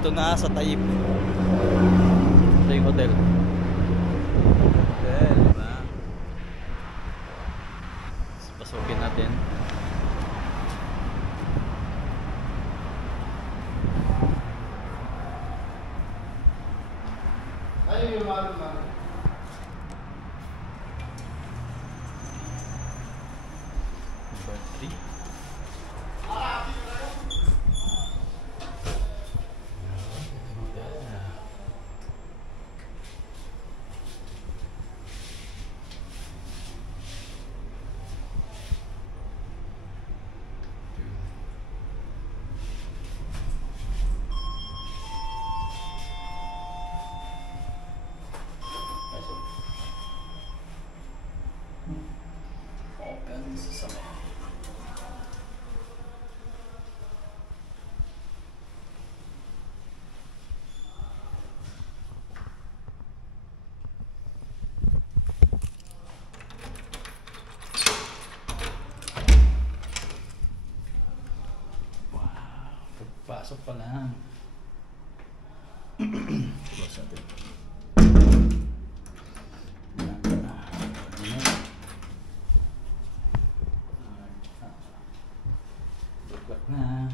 Dito na sa Taib. Ito yung hotel. Hotel, diba? Pasukin natin. Ay, yung malo-malo. Number 3. Open sa sama. Pasok pa lang. Close natin. Buklak na.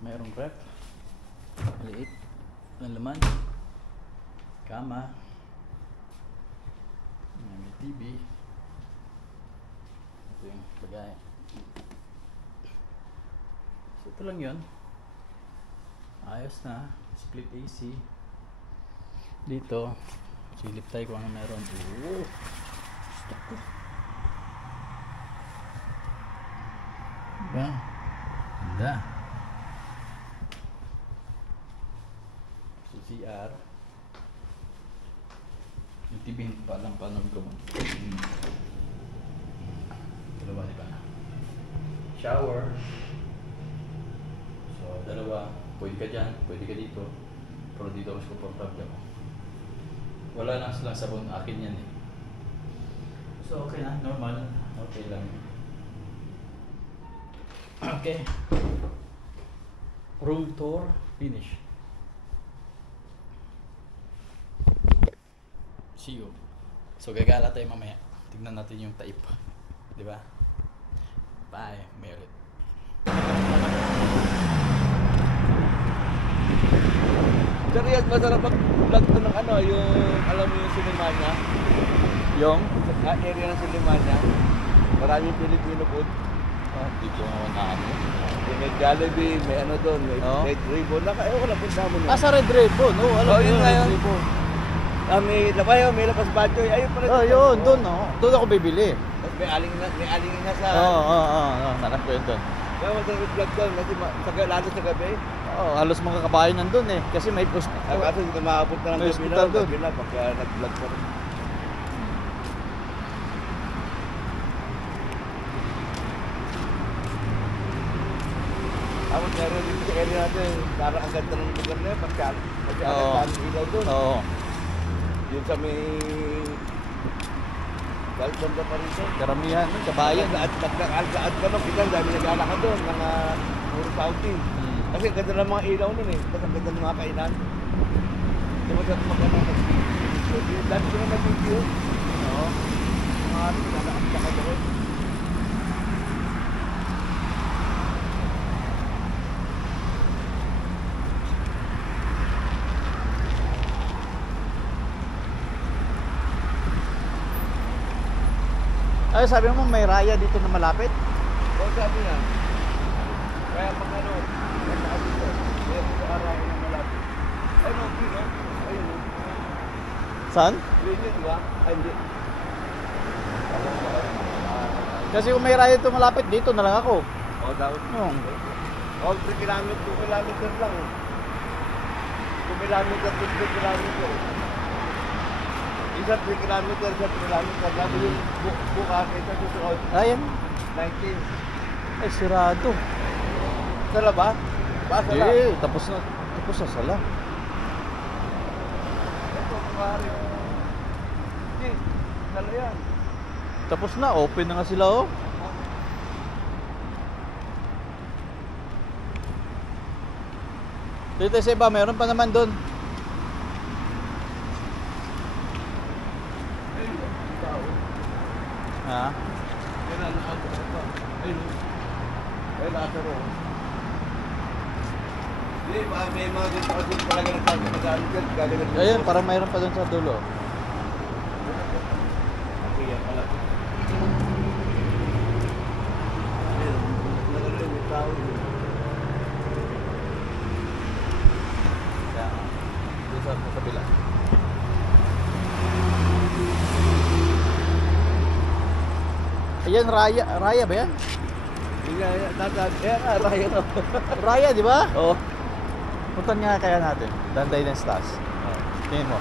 Mayroong rep. Maliit. Ang laman. Kama. May TV. Ito yung bagay. So ito lang yun. Ayos na. Split AC. Dito silip tayo kung ano meron. Oh, stop ko. Diba? Ganda. So CR. Yung TV pa lang panon ko. Dalawa, diba? Shower. So, dalawa. Pwede ka dyan, pwede ka dito. Pero dito mas komportable ako. Wala lang silang sabon. Akin yan eh. So, okay na. Normal. Okay lang. Okay. Room tour. Finish. See you. So, gagala tayo mamaya. Tignan natin yung Taib. Diba? Bye. May ulit. Sir Riyad, masarap mag-vlog to ng ano, yung alam mo yung Sulimanya. Yung? Area ng Sulimanya. Maraming Filipino food. Hindi ko na ano. May Jollibee, may ano doon, may Oh. Red Ribbon. Wala punta mo na. Sa Red Ribbon. Oh, alam Yun nga yun. Red Ribbon. May labayo, may lapas badyo. Ayun pala. Oh, yun. Doon, no? Doon ako bibili. May alingin na sa... Oo. Hanap ko yun doon. Kaya masarap mag-vlog doon kasi lalo sa gabi. Oo, halos mga kabayan nandun eh. Kasi may post. Kaso hindi ka makapot na ng May gabi hospital doon. Gabi na, pagka nag-vlog ka rin. Tapos meron din sa area natin, parang ang ganda ng lugar na yun, pagka ang ilaw doon. Oo. Yun sa may... Dahil ganda pa rin doon. Karamihan, kabayan. At pagka-algaad ka no, kita dami nag-alaka doon, mga puro Saudi. Kasi ang ganda ng mga ilaw nun eh, tapos ang ganda ng mga kainan. Kasi masyadong maganda nag-video. Dami ko na nag-video. Oo. Mga nag-alaka ka doon. Ay, sabi mo may raya dito na malapit? O sabi niya, kaya pag ano, nasa dito, kaya dito araw na malapit. Ay no, dito, ayun no. Saan? Yun yun, di ba? Ay hindi. Kasi kung may raya dito malapit, dito na lang ako. O dapat. O 3 kilometer, 2 kilometer lang. 2 kilometer, 2 kilometer. Isa 3 kilometer, isa 3 kilometer. Tapos yung bukas, isa susunod. Ayan. 19. Ay, sirado. Sala ba? Basa lang. Hindi, tapos na sala. Ito, pare. Hindi, sala yan. Tapos na, open na nga sila oh. Dito sa iba, mayroon pa naman doon. Ayun, ang tao. Ha? Ayun, ang auto pa. Ayun. Ayun, nakasaro. Hindi, may mga ganito kasi talaga nagkakalit yan. Gagalit yan. Ayun, parang mayroon pa doon sa dulo. Okay, yan pala. Ayun, nagkaroon may tao. Kaya, doon sa kabila. Ayan, Raya ba yan? Kaya nga, raya na. Raya, di ba? Oo. Puntan nga kaya natin. Danday ng Stas. Tingin mo.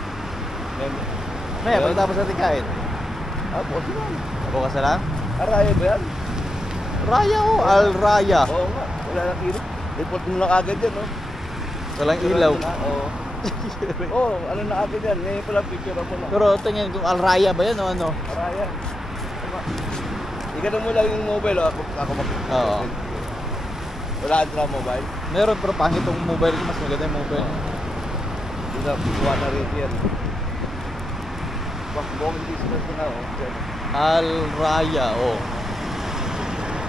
May, Ayun. pagkatapos natin kain. Bukas na. Bukas na lang? Raya ba yan? Raya o, Al Raya. Oo nga, wala na kilo. Report mo lang agad yan, no? Walang ilaw. Oo. Oo, ano na agad yan. Ngayon pala picture mo lang. Pero tingin kung Al Raya ba yan o ano? Raya. Ikaw mo lang yung mobile, oh. Ako mag- Oo. Wala ka na mobile. Meron pero pangit itong mobile ko. Mas maganda yung mobile. Hindi na, buwan na rin yan. Buong distance na, oh. Yan. Al Raya, oh.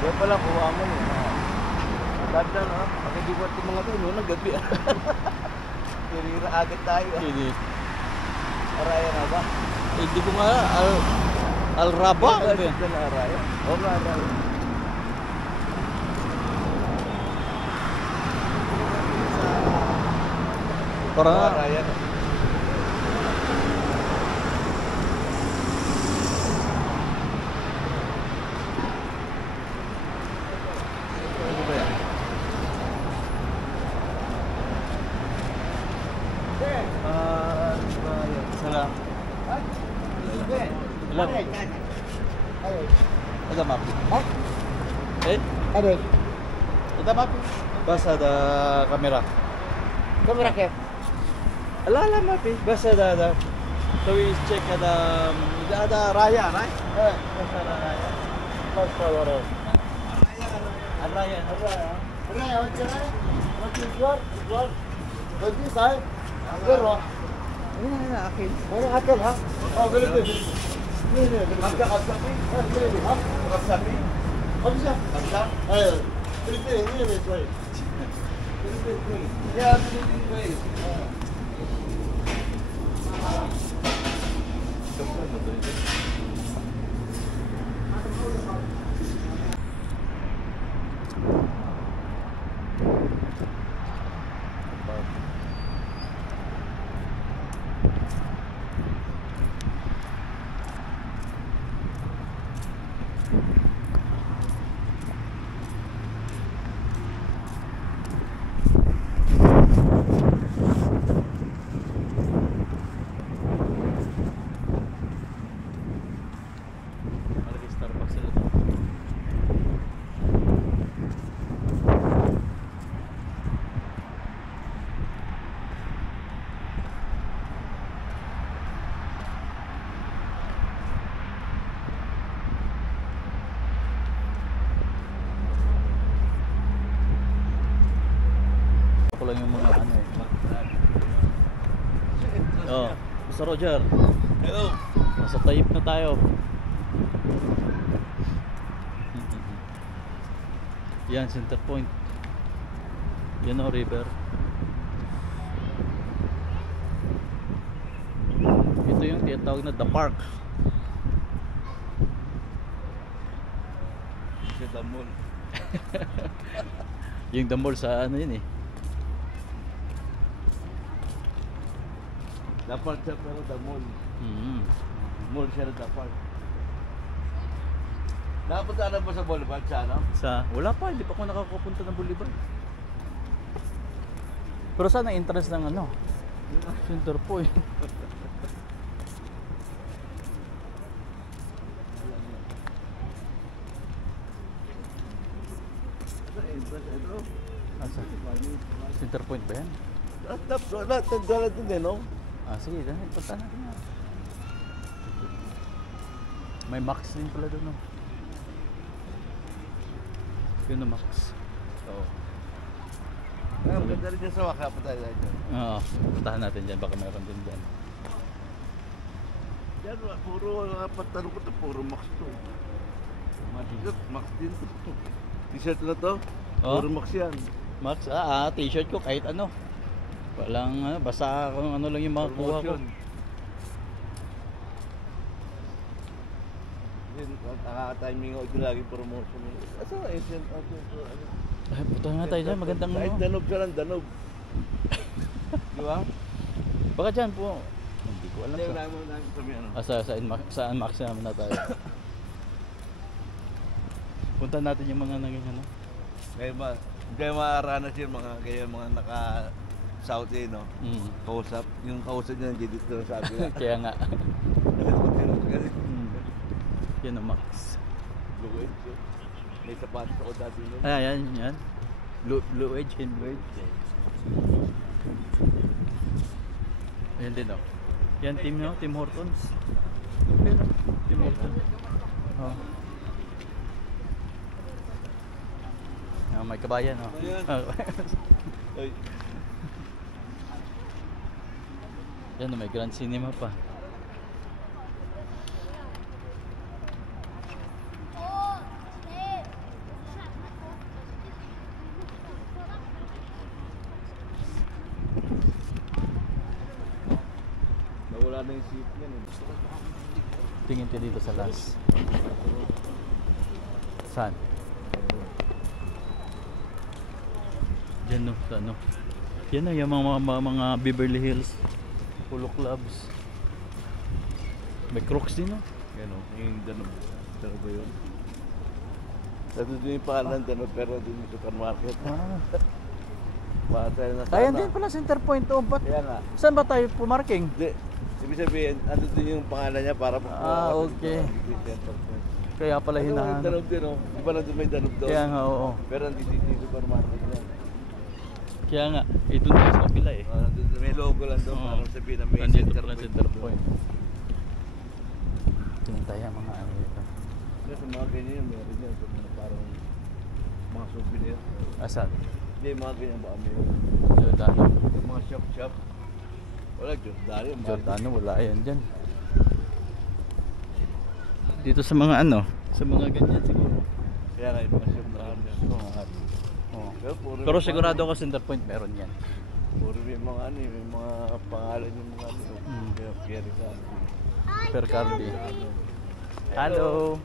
Yan pala, kuha mo no. Agad na, no? Pag hindi mo yung mga tulo, naggabi. Tirira agad tayo. Hindi. Raya na ba? Hindi ko nga, Al Raba. Ano ba yan? Ito na Raya. Oo nga, Raya. Parang nga. Raya na. Ano ba yan? Raya. Salam. Alam. Ada mapi. Eh? Ada. Ada mapi. Basta ada kamera. Kamera ke? Ala mapi. Basta ada. So we check ada Raya, right? Basta ada Raya. Basta wala. Al Raya. Raya, what's your name? What's your blood? Blood? What's this side? Pero, Ano akin? ano akal ha? Oh, ganito. Kapsa, kapsa pi? Ha? Kapsa pi? Kapsa? Kapsa? Ayun. Pilipin, hindi naman ito eh. Pilipin, yeah, Pilipin way. Malaki Starbucks sila. Ako lang yung mga ano eh. Oh, Mr. Roger. Hello. Nasa Taib na tayo. Yan, center point. Yan o, river. Ito yung tinatawag na The Park. Sa Damol. Yung The Mall sa ano yun eh. Dapat siya pero Damol. Mm-hmm. Mall siya na dapat. Nakapunta na ba sa Boulevard sa ano? Wala pa, hindi pa ako nakakapunta ng Boulevard. Pero saan ang interest ng ano? Center point. Ito. Asa? Center point ba yan? Dalat din eh, no? Ah, sige, dahil punta natin nga. May Max din pala doon, no? Yun na Max. Oo. Ang ganda rin dyan sa Waka pa tayo dyan. Oo, puntahan natin dyan. Baka meron din dyan. Yan, puro patanong ko to, puro Max to. Max din to. T-shirt na to, Oh? puro Max yan. Max, t-shirt ko kahit ano. Walang ano, basta kung ano lang yung mga kuha ko. Yun, nakaka-timing ako ito lagi promotion. Asa na Asian Auto? Ay, punta nga tayo dyan. Magandang Kahit ano. Danob siya lang, Danob. Di ba? Baka dyan po. Hindi ko alam Hindi, sa... wala mo lang kami ano. Saan Max naman na tayo. Punta natin yung mga naging ano. Kaya maaranas yun mga kaya mga naka South eh, no? Mm. Kausap. Yung kausap niya nandiyan dito na sabi na. Kaya nga. Kasi Yan ang Max. Blue Edge yun. May sapatos ako dati nun. Yan. Blue Edge and Blue Edge. Ayan din oh. Yan team no, Team Hortons. Ayan oh, Team Hortons. Oh. May kabayan oh. Ay, Yan oh, may Grand Cinema pa. nawala na yung seat niyan eh. Tingin ka dito sa last. Saan? Diyan no, sa ano. Yan na yung mga Beverly Hills Polo Clubs. May Crocs din no. Yan o, yung Danob. Danob ba yun? Nandun yung pangalan Danob pero dun yung supermarket. Baka tayo na sana. Ayan din pala center point oh. Kaya nga. Saan ba tayo pumarking? Hindi. Ibig sabihin, ano din yung pangalan niya para Okay. Kaya pala Ano yung hinahanap. Danob din o? Di ba nandun may Danob doon? Kaya nga oo. Pero nandito yung supermarket niya. Kaya nga, doon tayo sa kapila eh. Nandun, may logo lang doon Oo. para sabihin na may Nandito center pala point. center point. Tingin tayo mga ano dito. Kasi sa mga ganyan yung meron yan. Sa mga parang mga souvenir. Asan? Hindi, mga ganyan baka meron. Giordano. Yung mga shop-shop. Wala, Giordano. Giordano, wala yan dyan. Dito sa mga ano, sa mga ganyan siguro. Kaya nga yung mga shop-shop yan. Oo nga. Oo. Pero Sigurado ako center point meron yan. puro may mga ano, may mga pangalan yung mga ano. Kaya Pierre Cardi. Per Cardi. Hello.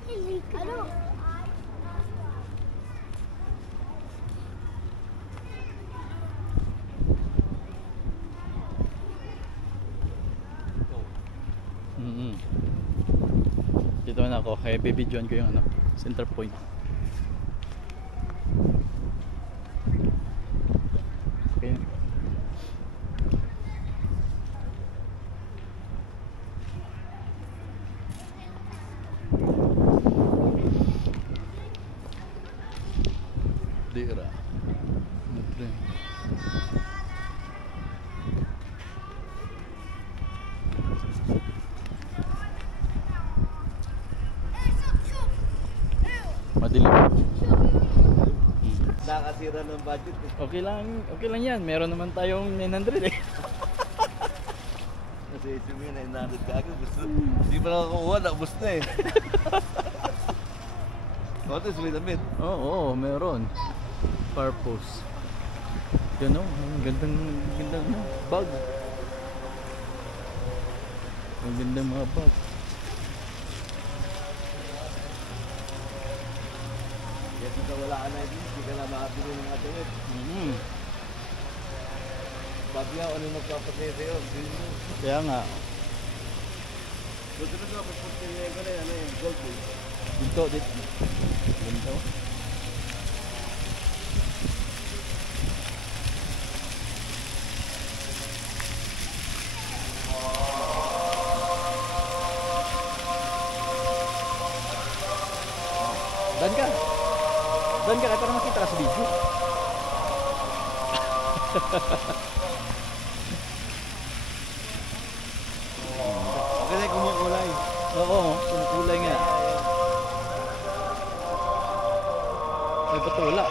Dito na ako, kaya bibidyoan ko yung ano, center point. Okay. Dira. Notre. Madilim. Nakasira ng budget eh. Okay lang yan. Meron naman tayong 900 eh. Kasi ito mo yun, 900 ka agad. Hindi pa nakakuha, nakubos na eh. Notice with a bit. Oo, meron. Purpose. Yan o, ang gandang ano, bag. Ang gandang mga bag. Kasi kung wala ka na ito, hindi ka na makabili ng atin eh. Bagya, ano yung magpapasaya sa'yo? Kaya nga, Gusto na sa pagpunta ko na yan, ano yung gold eh. dito. Dito. Dan ka kaya para makita ka sa video. Kasi kumukulay. Oo, kulay nga. Ay, ba't wala?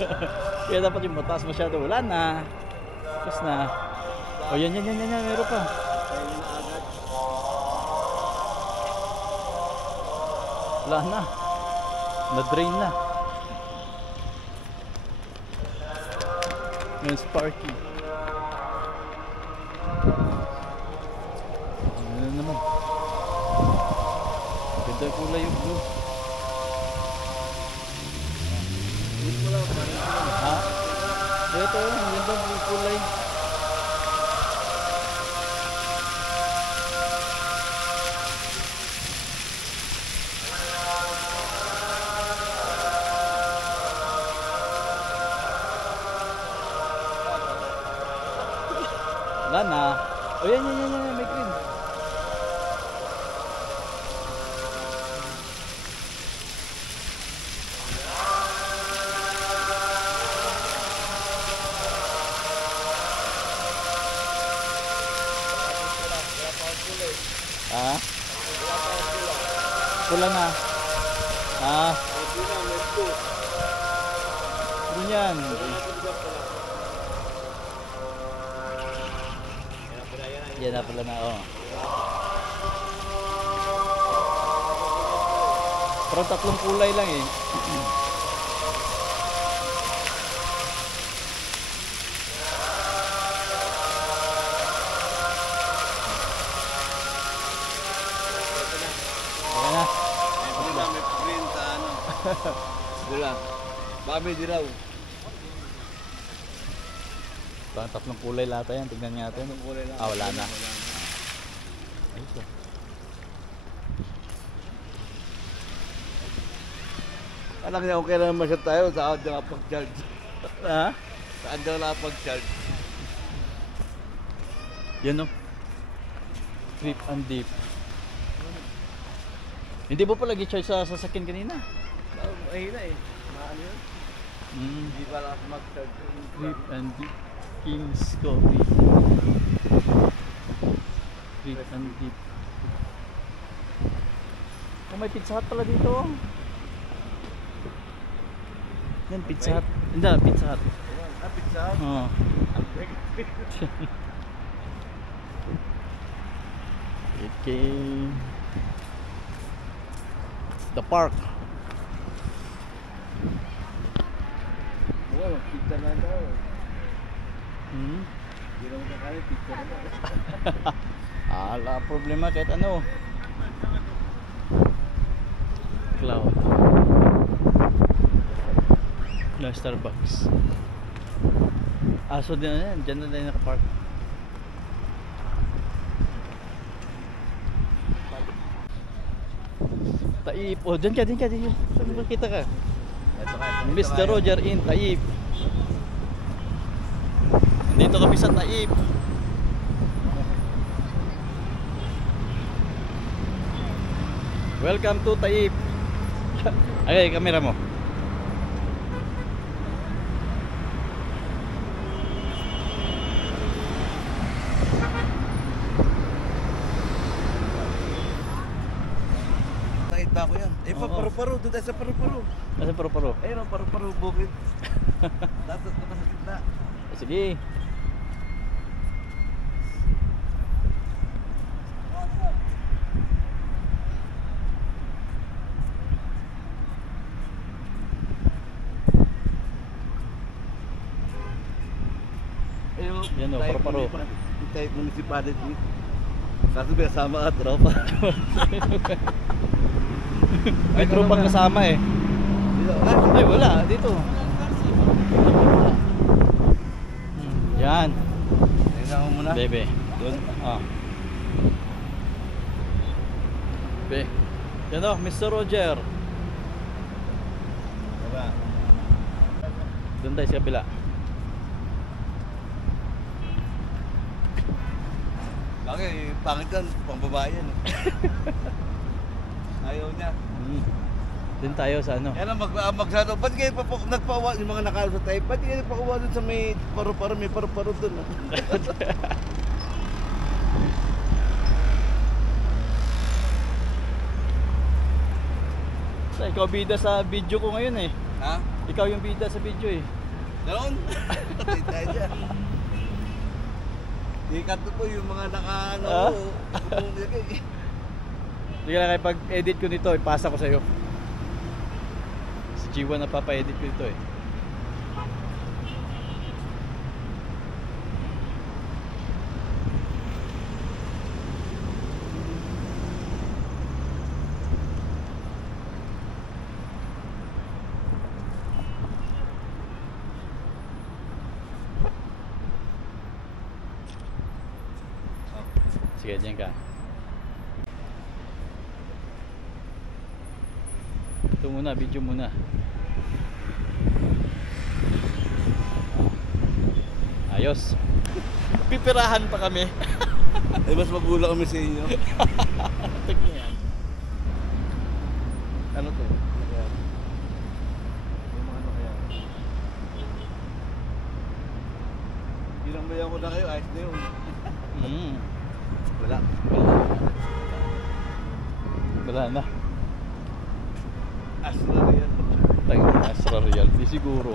Kaya dapat yung mataas masyado. Wala na. Tapos na. O yan. Meron pa. Wala na. Na-drain na. Yung Sparky. Ano naman. Ganda yung kulay yung blue. Ha? Ito, ang ganda yung kulay. Wala na. O yan, may green. Ah? Pula na. Ah? Ganyan. Yan na pala na, oh. Pero tatlong kulay lang eh. Okay na. May print sa ano. Bula. Baka may dilaw. Parang tatlong kulay lahat yan. Tignan nga natin. Ah, wala na. Ayos ah. Anak niya, okay na naman siya tayo. Saan daw pag-charge? Ha? Saan daw na pag-charge? Yan o. Trip and dip. Hindi mo pa lagi charge sa sasakyan kanina? Mahina eh. Maano yun? Hindi pala ako mag-charge. Trip and dip. King's Coffee. Trip and dip. Oh, may Pizza Hut pala dito. Yan, Pizza Hut. Hindi, Pizza Hut. Ah, Pizza Hut? Oo. It came the park. Oo, pizza na daw. Hindi naman kakalit, pizza na daw. Ala, problema kahit ano. Cloud. Na Starbucks. So din yan, dyan na tayo nakapark. Taib. Oh, dyan ka. Saan ba kita ka? Mr. Roger in Taib. Nandito kami sa Taib. Welcome to Taib. Okay, kamera mo. Nakita ko yan. Eh, paru-paro. Doon tayo sa paru-paro. Nasa paro-paro. Ayun ang paru-paro bukid. Dapat na sa gitna. Sige. Yan o, paru-paro. Tayo municipality. Kaso may kasama ka, tropa. May tropa kasama eh. Ay, wala. Dito. Yan. Tingnan mo muna. Bebe. Doon. Be. Yan o, Mr. Roger. Diba? Doon tayo sa kabila. Bakit? Pangit yan. Pang babae yan. Ayaw niya. Doon tayo sa ano. Yan ang magsano. Ba't kayo nagpauwa yung mga nakalo sa tayo? Ba't kayo nagpauwa doon sa may paru-paro? May paru-paro doon. Ikaw bida sa video ko ngayon eh. Ha? Ikaw yung bida sa video eh. Ganon. Patay tayo dyan. Ikat po yung mga naka-ano Ah? ko. Nakapong nilagay. Sige lang, kapag edit ko nito, ipasa ko sa'yo. Si Chiwa na papa-edit ko nito eh. Sige, dyan ka. Ito muna, video muna. Ayos. Pipirahan pa kami. Eh, mas magulang kami sa inyo. Tignan yan. Ano to? Ano kaya? Yung mga ano kaya? Ginambayan ko na kayo, ayos na yun. Mm. Wala. Wala na. Astra na yan. Astra Real. Di siguro.